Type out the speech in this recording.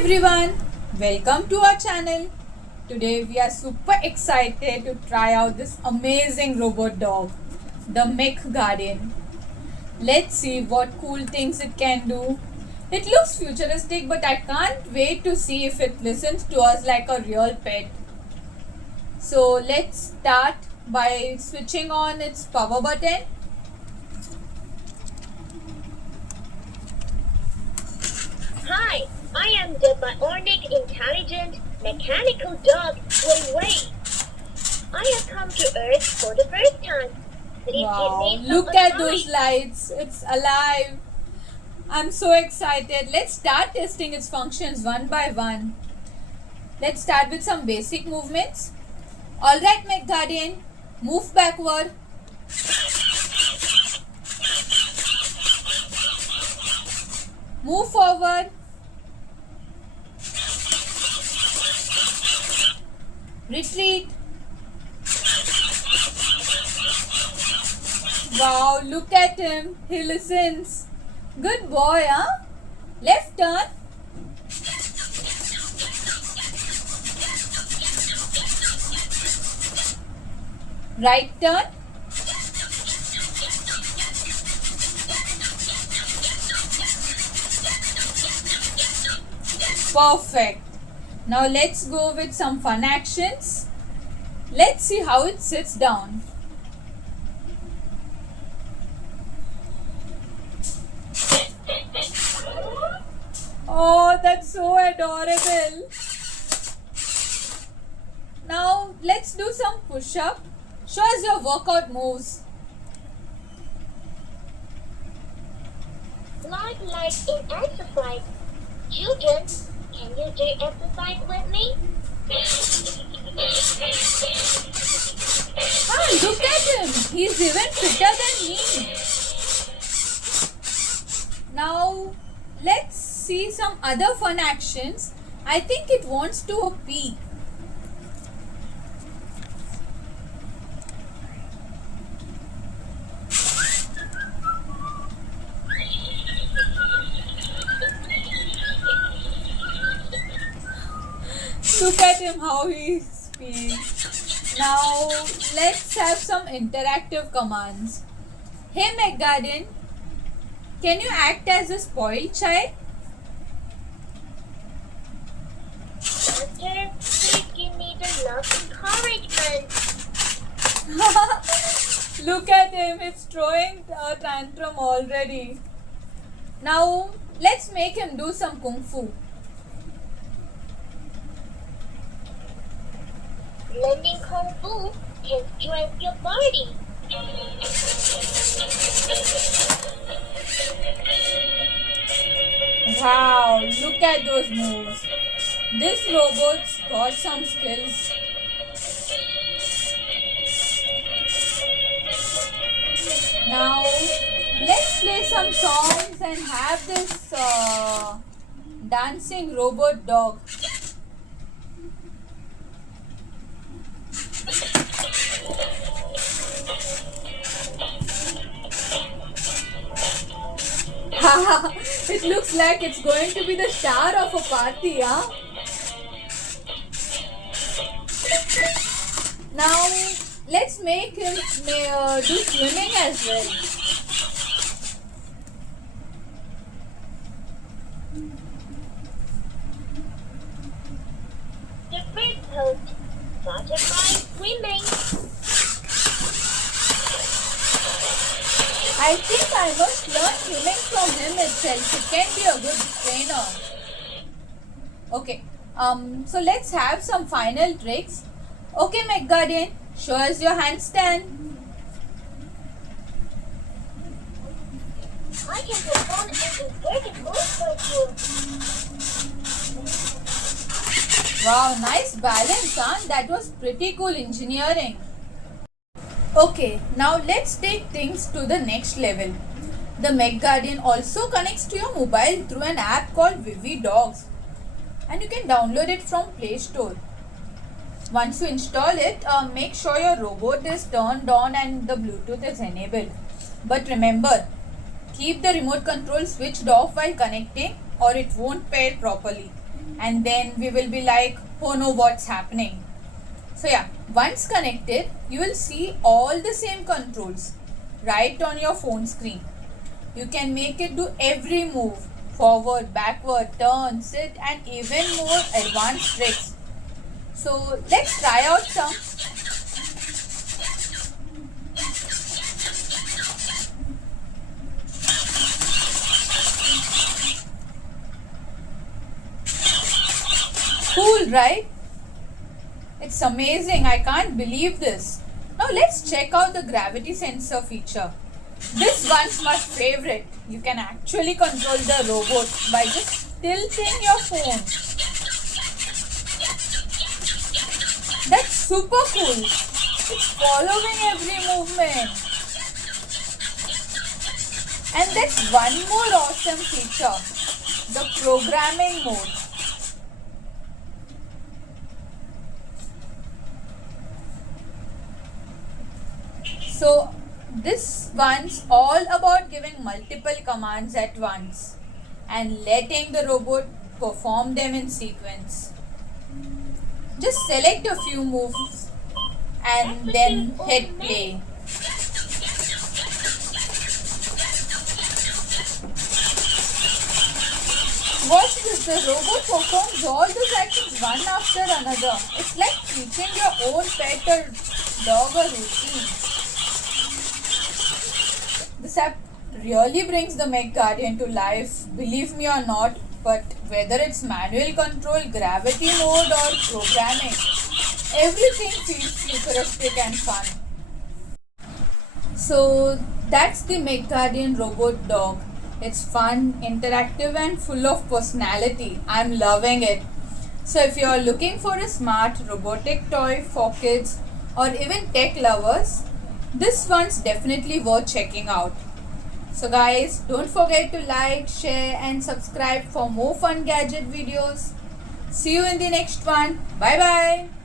everyone, welcome to our channel. Today we are super excited to try out this amazing robot dog, the Mech Guardian. Let's see what cool things it can do. It looks futuristic, but I can't wait to see if it listens to us like a real pet. So let's start by switching on its power button. Hi, I am the bionic intelligent mechanical dog Wei Wei. I have come to Earth for the first time. Please Wow, give me look some at advice. those lights. It's alive. I'm so excited. Let's start testing its functions one by one. Let's start with some basic movements. Alright, Mech Guardian, move backward. Move forward. Retreat. Wow, look at him. He listens. Good boy, huh? Left turn. Right turn. Perfect. Now let's go with some fun actions. Let's see how it sits down. Oh, that's so adorable. Now let's do some push-up. Show us your workout moves. Like in exercise. Children, can you do exercise with me? Ah, look at him. He's even fitter than me. Now let's see some other fun actions. I think it wants to pee. Look at him how he speaks. Now let's have some interactive commands. Hey Mech Guardian, can you act as a spoiled child? Master, please give me the love encouragement. Look at him, it's throwing a tantrum already. Now let's make him do some kung fu. Learning Kung Fu can strengthen your body. Wow, look at those moves. This robot's got some skills. Now let's play some songs and have this dancing robot dog. It looks like it's going to be the star of a party, huh? Now let's make him do swimming as well. The first host, butterfly swimming. I think I must learn swimming from him itself. It can be a good trainer. Okay. So let's have some final tricks. Okay, Mech Guardian, show us your handstand. I can perform an inverted move for you. Wow, nice balance, huh? That was pretty cool engineering. Okay, now let's take things to the next level. The Mech Guardian also connects to your mobile through an app called Vivi Dogs, and you can download it from Play Store. Once you install it, make sure your robot is turned on and the Bluetooth is enabled. But remember, keep the remote control switched off while connecting or it won't pair properly. and then we will be like, oh no, what's happening? So yeah, once connected, you will see all the same controls right on your phone screen. You can make it do every move, forward, backward, turn, sit, and even more advanced tricks. So let's try out some. Cool, right? It's amazing. I can't believe this. Now let's check out the gravity sensor feature. This one's my favorite. You can actually control the robot by just tilting your phone. That's super cool. It's following every movement. And that's one more awesome feature, the programming mode. So this one's all about giving multiple commands at once and letting the robot perform them in sequence. Just select a few moves and then hit play. Watch this, the robot performs all those actions one after another. It's like teaching your own pet or dog a routine. This app really brings the Meg Guardian to life, believe me or not, but whether it's manual control, gravity mode or programming, everything feels futuristic and fun. So that's the Meg Guardian robot dog. It's fun, interactive and full of personality. I'm loving it. So if you're looking for a smart robotic toy for kids or even tech lovers, this one's definitely worth checking out. So guys, don't forget to like, share and subscribe for more fun gadget videos. See you in the next one. Bye bye.